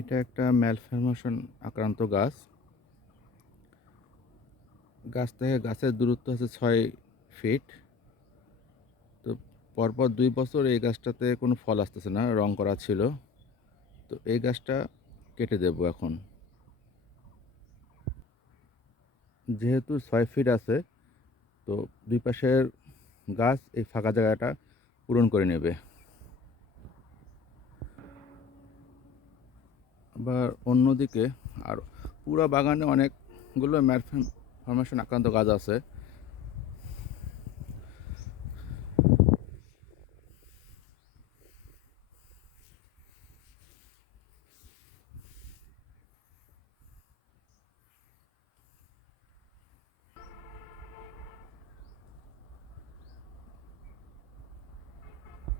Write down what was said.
এটা একটা ম্যালফরমেশন আক্রান্ত গাছ। গাছ থেকে গাছের দূরত্ব আছে ছয় ফিট তো পরপর দুই বছর এই গাছটাতে কোনো ফল আসতেছে না, রং করা ছিল। তো এই গাছটা কেটে দেব এখন। যেহেতু ছয় ফিট আছে, তো দুই পাশের গাছ এই ফাঁকা জায়গাটা পূরণ করে নেবে। আবার অন্যদিকে আর পুরো বাগানে অনেকগুলো ম্যাট ফরমেশন আক্রান্ত গাছ আছে।